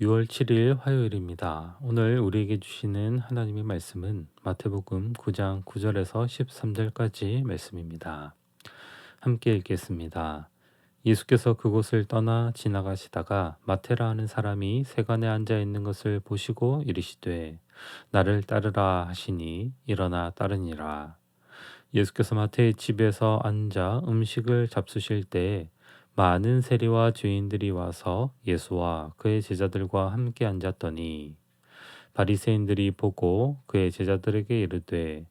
6월 7일 화요일입니다. 오늘 우리에게 주시는 하나님의 말씀은 마태복음 9장 9절에서 13절까지 말씀입니다. 함께 읽겠습니다. 예수께서 그곳을 떠나 지나가시다가 마테라 하는 사람이 세관에 앉아 있는 것을 보시고 이르시되 나를 따르라 하시니 일어나 따르니라. 예수께서 마태의 집에서 앉아 음식을 잡수실 때에 많은 세리와 죄인들이 와서 예수와 그의 제자들과 함께 앉았더니 바리새인들이 보고 그의 제자들에게 이르되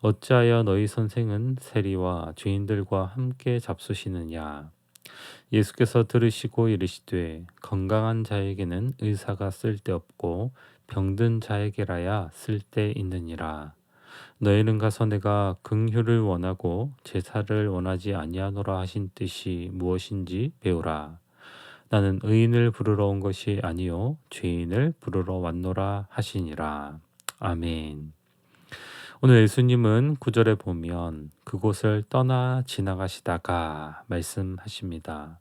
어찌하여 너희 선생은 세리와 죄인들과 함께 잡수시느냐. 예수께서 들으시고 이르시되 건강한 자에게는 의사가 쓸데없고 병든 자에게라야 쓸데있느니라. 너희는 가서 내가 긍휼을 원하고 제사를 원하지 아니하노라 하신 뜻이 무엇인지 배우라. 나는 의인을 부르러 온 것이 아니요 죄인을 부르러 왔노라 하시니라. 아멘. 오늘 예수님은 9절에 보면 그곳을 떠나 지나가시다가 말씀하십니다.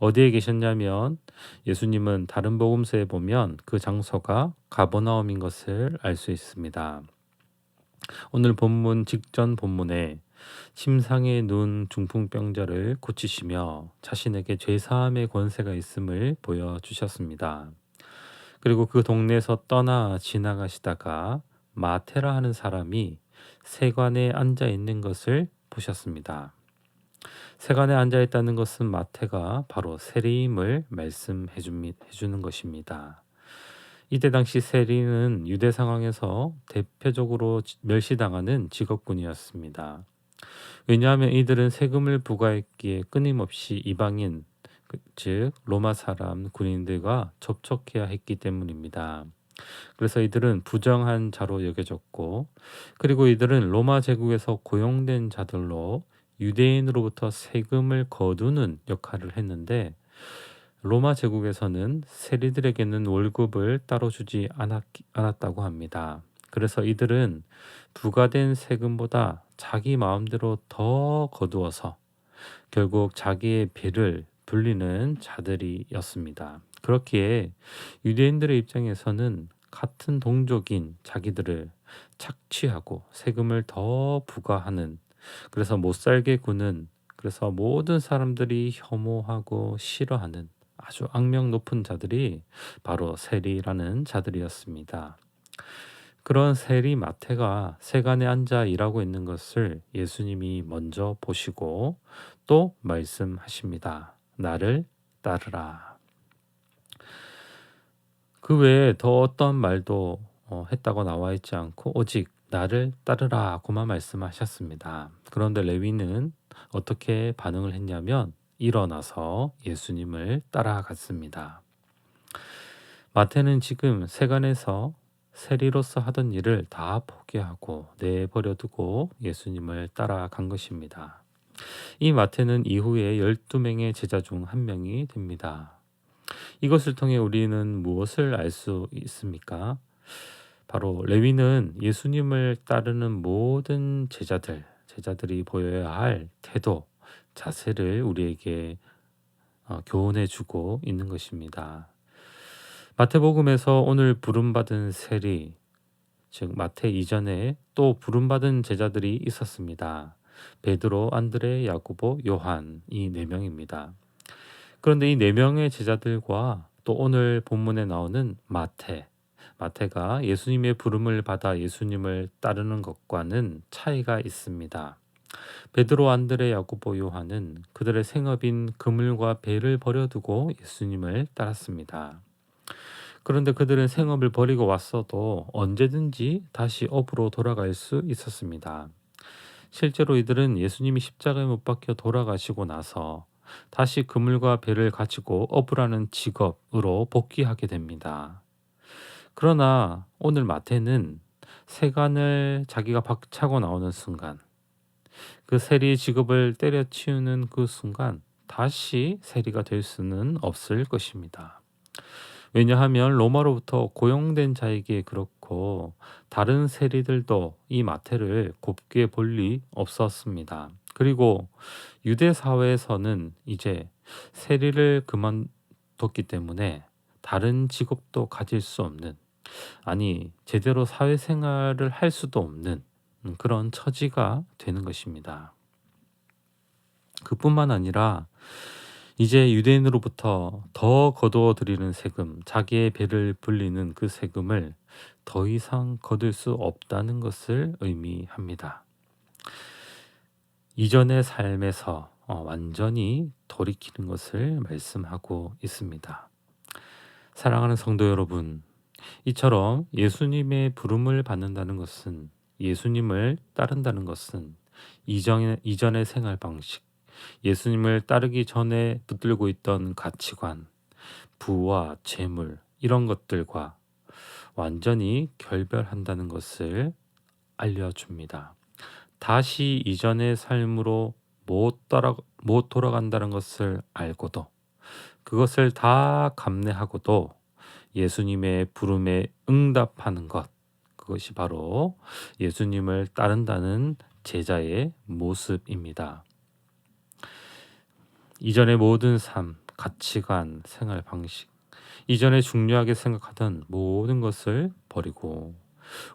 어디에 계셨냐면 예수님은 다른 복음서에 보면 그 장소가 가버나움인 것을 알 수 있습니다. 오늘 본문 직전 본문에 침상에 누운 중풍병자를 고치시며 자신에게 죄사함의 권세가 있음을 보여주셨습니다. 그리고 그 동네에서 떠나 지나가시다가 마테라 하는 사람이 세관에 앉아 있는 것을 보셨습니다. 세관에 앉아 있다는 것은 마태가 바로 세리임을 말씀해 주는 것입니다. 이때 당시 세리는 유대 상황에서 대표적으로 멸시당하는 직업군이었습니다. 왜냐하면 이들은 세금을 부과했기에 끊임없이 이방인, 즉 로마 사람 군인들과 접촉해야 했기 때문입니다. 그래서 이들은 부정한 자로 여겨졌고, 그리고 이들은 로마 제국에서 고용된 자들로 유대인으로부터 세금을 거두는 역할을 했는데, 로마 제국에서는 세리들에게는 월급을 따로 주지 않았다고 합니다. 그래서 이들은 부과된 세금보다 자기 마음대로 더 거두어서 결국 자기의 배를 불리는 자들이었습니다. 그렇기에 유대인들의 입장에서는 같은 동족인 자기들을 착취하고 세금을 더 부과하는, 그래서 못살게 구는, 그래서 모든 사람들이 혐오하고 싫어하는 아주 악명 높은 자들이 바로 세리라는 자들이었습니다. 그런 세리 마태가 세간에 앉아 일하고 있는 것을 예수님이 먼저 보시고 또 말씀하십니다. 나를 따르라. 그 외에 더 어떤 말도 했다고 나와 있지 않고 오직 나를 따르라고만 말씀하셨습니다. 그런데 레위는 어떻게 반응을 했냐면 일어나서 예수님을 따라갔습니다. 마태는 지금 세간에서 세리로서 하던 일을 다 포기하고 내버려 두고 예수님을 따라간 것입니다. 이 마태는 이후에 12명의 제자 중 한 명이 됩니다. 이것을 통해 우리는 무엇을 알 수 있습니까? 바로 레위는 예수님을 따르는 모든 제자들이 보여야 할 태도, 자세를 우리에게 교훈해 주고 있는 것입니다. 마태복음에서 오늘 부름받은 세리, 즉 마태 이전에 또 부름받은 제자들이 있었습니다. 베드로, 안드레, 야고보, 요한, 이 네 명입니다. 그런데 이 네 명의 제자들과 또 오늘 본문에 나오는 마태가 예수님의 부름을 받아 예수님을 따르는 것과는 차이가 있습니다. 베드로, 안드레, 야고보, 요한은 그들의 생업인 그물과 배를 버려두고 예수님을 따랐습니다. 그런데 그들은 생업을 버리고 왔어도 언제든지 다시 업으로 돌아갈 수 있었습니다. 실제로 이들은 예수님이 십자가에 못 박혀 돌아가시고 나서 다시 그물과 배를 가지고 업을 하는 직업으로 복귀하게 됩니다. 그러나 오늘 마태는 세간을 자기가 박차고 나오는 순간, 그 세리 직업을 때려치우는 그 순간 다시 세리가 될 수는 없을 것입니다. 왜냐하면 로마로부터 고용된 자에게 그렇고 다른 세리들도 이 마태를 곱게 볼 리 없었습니다. 그리고 유대 사회에서는 이제 세리를 그만뒀기 때문에 다른 직업도 가질 수 없는, 아니 제대로 사회생활을 할 수도 없는 그런 처지가 되는 것입니다. 그뿐만 아니라 이제 유대인으로부터 더 거두어 들이는 세금, 자기의 배를 불리는 그 세금을 더 이상 거둘 수 없다는 것을 의미합니다. 이전의 삶에서 완전히 돌이키는 것을 말씀하고 있습니다. 사랑하는 성도 여러분, 이처럼 예수님의 부름을 받는다는 것은, 예수님을 따른다는 것은 이전의 생활 방식, 예수님을 따르기 전에 붙들고 있던 가치관, 부와 재물, 이런 것들과 완전히 결별한다는 것을 알려줍니다. 다시 이전의 삶으로 못 돌아간다는 것을 알고도, 그것을 다 감내하고도 예수님의 부름에 응답하는 것, 그것이 바로 예수님을 따른다는 제자의 모습입니다. 이전의 모든 삶, 가치관, 생활 방식, 이전에 중요하게 생각하던 모든 것을 버리고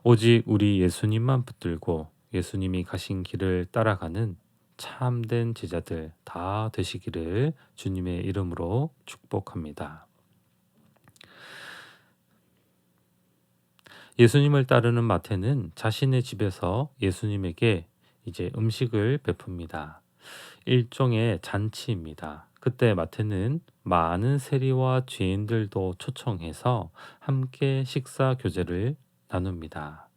오직 우리 예수님만 붙들고 예수님이 가신 길을 따라가는 참된 제자들 다 되시기를 주님의 이름으로 축복합니다. 예수님을 따르는 마태는 자신의 집에서 예수님에게 이제 음식을 베풉니다. 일종의 잔치입니다. 그때 마태는 많은 세리와 죄인들도 초청해서 함께 식사 교제를 나눕니다.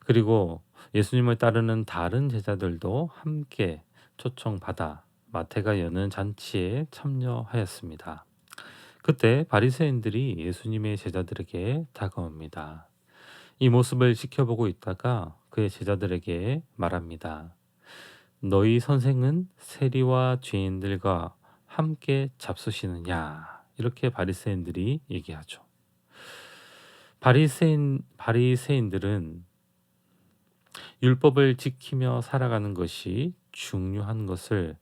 그리고 예수님을 따르는 다른 제자들도 함께 초청받아 마태가 여는 잔치에 참여하였습니다. 그때 바리새인들이 예수님의 제자들에게 다가옵니다. 이 모습을 지켜보고 있다가 그의 제자들에게 말합니다. 너희 선생은 세리와 죄인들과 함께 잡수시느냐? 이렇게 바리새인들이 얘기하죠. 바리새인들은 율법을 지키며 살아가는 것이 중요한 것을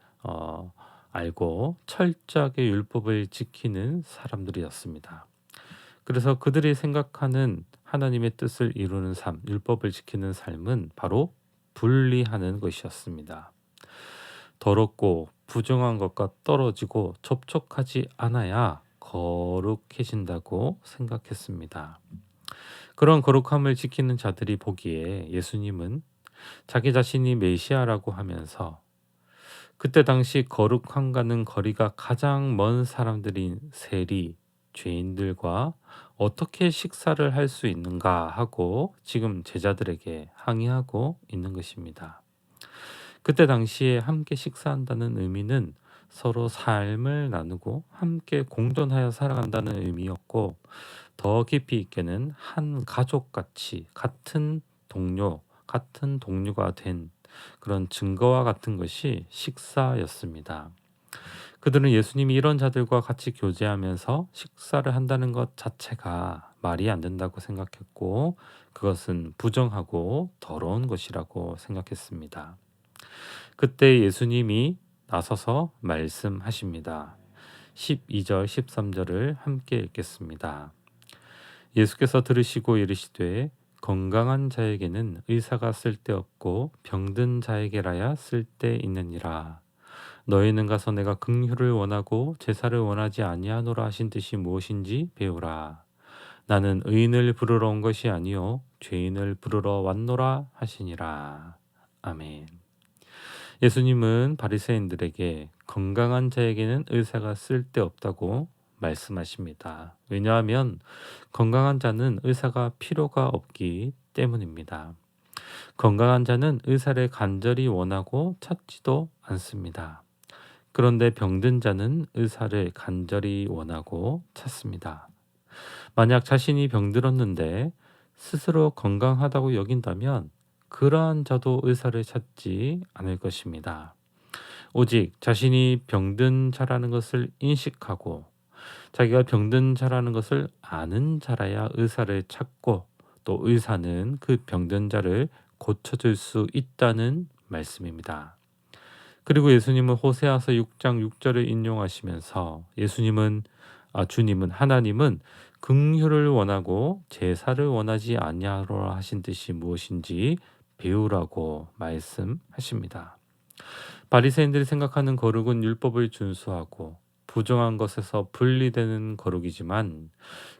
알고 철저하게 율법을 지키는 사람들이었습니다. 그래서 그들이 생각하는 하나님의 뜻을 이루는 삶, 율법을 지키는 삶은 바로 분리하는 것이었습니다. 더럽고 부정한 것과 떨어지고 접촉하지 않아야 거룩해진다고 생각했습니다. 그런 거룩함을 지키는 자들이 보기에 예수님은 자기 자신이 메시아라고 하면서 그때 당시 거룩함과는 거리가 가장 먼 사람들인 세리, 죄인들과 어떻게 식사를 할 수 있는가 하고 지금 제자들에게 항의하고 있는 것입니다. 그때 당시에 함께 식사한다는 의미는 서로 삶을 나누고 함께 공존하여 살아간다는 의미였고, 더 깊이 있게는 한 가족같이 같은 동료가 된 그런 증거와 같은 것이 식사였습니다. 그들은 예수님이 이런 자들과 같이 교제하면서 식사를 한다는 것 자체가 말이 안 된다고 생각했고, 그것은 부정하고 더러운 것이라고 생각했습니다. 그때 예수님이 나서서 말씀하십니다. 12절, 13절을 함께 읽겠습니다. 예수께서 들으시고 이르시되 건강한 자에게는 의사가 쓸데없고 병든 자에게라야 쓸데있느니라. 너희는 가서 내가 긍휼을 원하고 제사를 원하지 아니하노라 하신 뜻이 무엇인지 배우라. 나는 의인을 부르러 온 것이 아니요 죄인을 부르러 왔노라 하시니라. 아멘. 예수님은 바리새인들에게 건강한 자에게는 의사가 쓸데없다고 말씀하십니다. 왜냐하면 건강한 자는 의사가 필요가 없기 때문입니다. 건강한 자는 의사를 간절히 원하고 찾지도 않습니다. 그런데 병든 자는 의사를 간절히 원하고 찾습니다. 만약 자신이 병들었는데 스스로 건강하다고 여긴다면 그러한 자도 의사를 찾지 않을 것입니다. 오직 자신이 병든 자라는 것을 인식하고 자기가 병든 자라는 것을 아는 자라야 의사를 찾고, 또 의사는 그 병든 자를 고쳐줄 수 있다는 말씀입니다. 그리고 예수님은 호세아서 6장 6절을 인용하시면서 예수님은 주님은 하나님은 긍휼을 원하고 제사를 원하지 아니하노라 하신 뜻이 무엇인지 배우라고 말씀하십니다. 바리새인들이 생각하는 거룩은 율법을 준수하고 부정한 것에서 분리되는 거룩이지만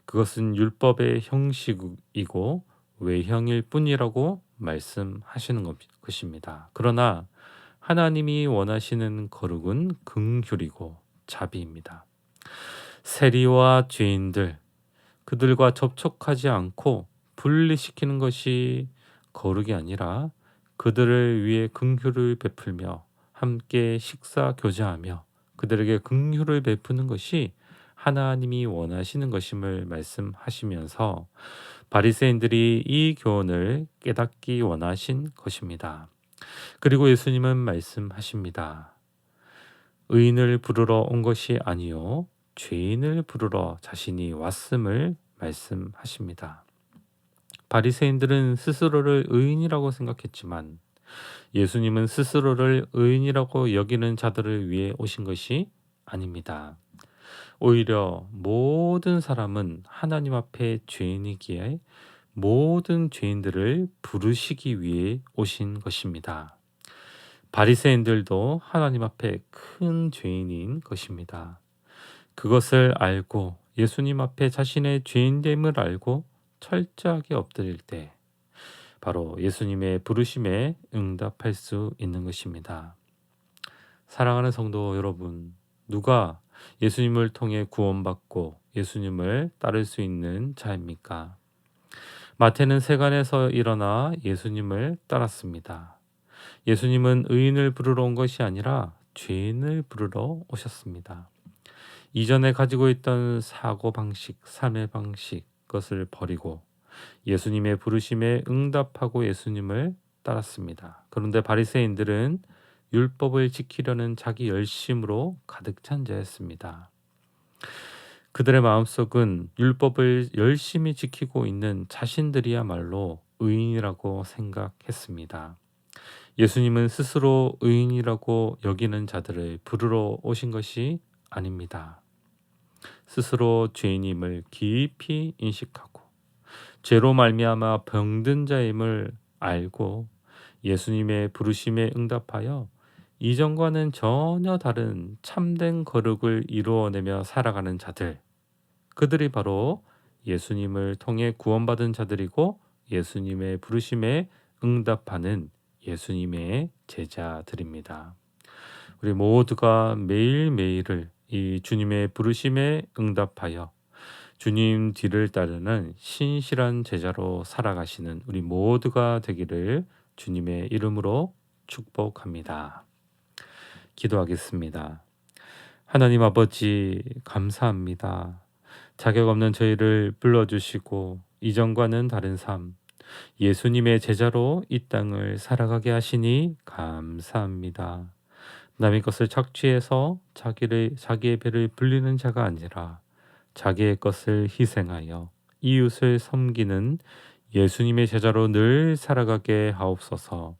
그것은 율법의 형식이고 외형일 뿐이라고 말씀하시는 것입니다. 그러나 하나님이 원하시는 거룩은 긍휼이고 자비입니다. 세리와 죄인들, 그들과 접촉하지 않고 분리시키는 것이 거룩이 아니라 그들을 위해 긍휼을 베풀며 함께 식사 교제하며 그들에게 긍휼을 베푸는 것이 하나님이 원하시는 것임을 말씀하시면서 바리새인들이 이 교훈을 깨닫기 원하신 것입니다. 그리고 예수님은 말씀하십니다. 의인을 부르러 온 것이 아니요 죄인을 부르러 자신이 왔음을 말씀하십니다. 바리새인들은 스스로를 의인이라고 생각했지만 예수님은 스스로를 의인이라고 여기는 자들을 위해 오신 것이 아닙니다. 오히려 모든 사람은 하나님 앞에 죄인이기에 모든 죄인들을 부르시기 위해 오신 것입니다. 바리새인들도 하나님 앞에 큰 죄인인 것입니다. 그것을 알고 예수님 앞에 자신의 죄인됨을 알고 철저하게 엎드릴 때 바로 예수님의 부르심에 응답할 수 있는 것입니다. 사랑하는 성도 여러분, 누가 예수님을 통해 구원받고 예수님을 따를 수 있는 자입니까? 마태는 세간에서 일어나 예수님을 따랐습니다. 예수님은 의인을 부르러 온 것이 아니라 죄인을 부르러 오셨습니다. 이전에 가지고 있던 사고방식, 삶의 방식, 그것을 버리고 예수님의 부르심에 응답하고 예수님을 따랐습니다. 그런데 바리새인들은 율법을 지키려는 자기 열심으로 가득 찬 자였습니다. 그들의 마음속은 율법을 열심히 지키고 있는 자신들이야말로 의인이라고 생각했습니다. 예수님은 스스로 의인이라고 여기는 자들을 부르러 오신 것이 아닙니다. 스스로 죄인임을 깊이 인식하고 죄로 말미암아 병든 자임을 알고 예수님의 부르심에 응답하여 이전과는 전혀 다른 참된 거룩을 이루어내며 살아가는 자들, 그들이 바로 예수님을 통해 구원받은 자들이고 예수님의 부르심에 응답하는 예수님의 제자들입니다. 우리 모두가 매일매일을 이 주님의 부르심에 응답하여 주님 뒤를 따르는 신실한 제자로 살아가시는 우리 모두가 되기를 주님의 이름으로 축복합니다. 기도하겠습니다. 하나님 아버지 감사합니다. 자격 없는 저희를 불러주시고 이전과는 다른 삶, 예수님의 제자로 이 땅을 살아가게 하시니 감사합니다. 남의 것을 착취해서 자기의 배를 불리는 자가 아니라 자기의 것을 희생하여 이웃을 섬기는 예수님의 제자로 늘 살아가게 하옵소서.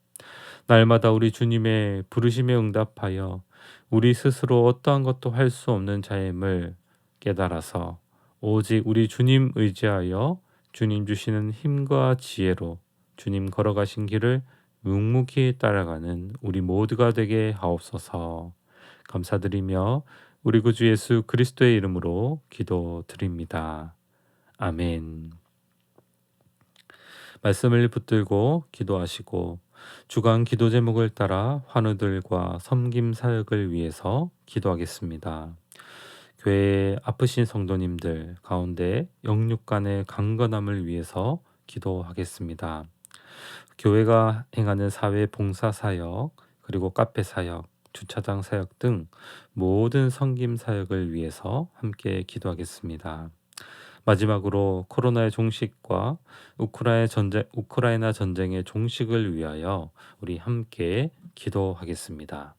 날마다 우리 주님의 부르심에 응답하여 우리 스스로 어떠한 것도 할 수 없는 자임을 깨달아서 오직 우리 주님 의지하여 주님 주시는 힘과 지혜로 주님 걸어가신 길을 묵묵히 따라가는 우리 모두가 되게 하옵소서. 감사드리며 우리 구주 예수 그리스도의 이름으로 기도드립니다. 아멘. 말씀을 붙들고 기도하시고 주간 기도 제목을 따라 환우들과 섬김 사역을 위해서 기도하겠습니다. 교회에 아프신 성도님들 가운데 영육간의 강건함을 위해서 기도하겠습니다. 교회가 행하는 사회 봉사 사역, 그리고 카페 사역, 주차장 사역 등 모든 섬김 사역을 위해서 함께 기도하겠습니다. 마지막으로 코로나의 종식과 우크라이나 전쟁의 종식을 위하여 우리 함께 기도하겠습니다.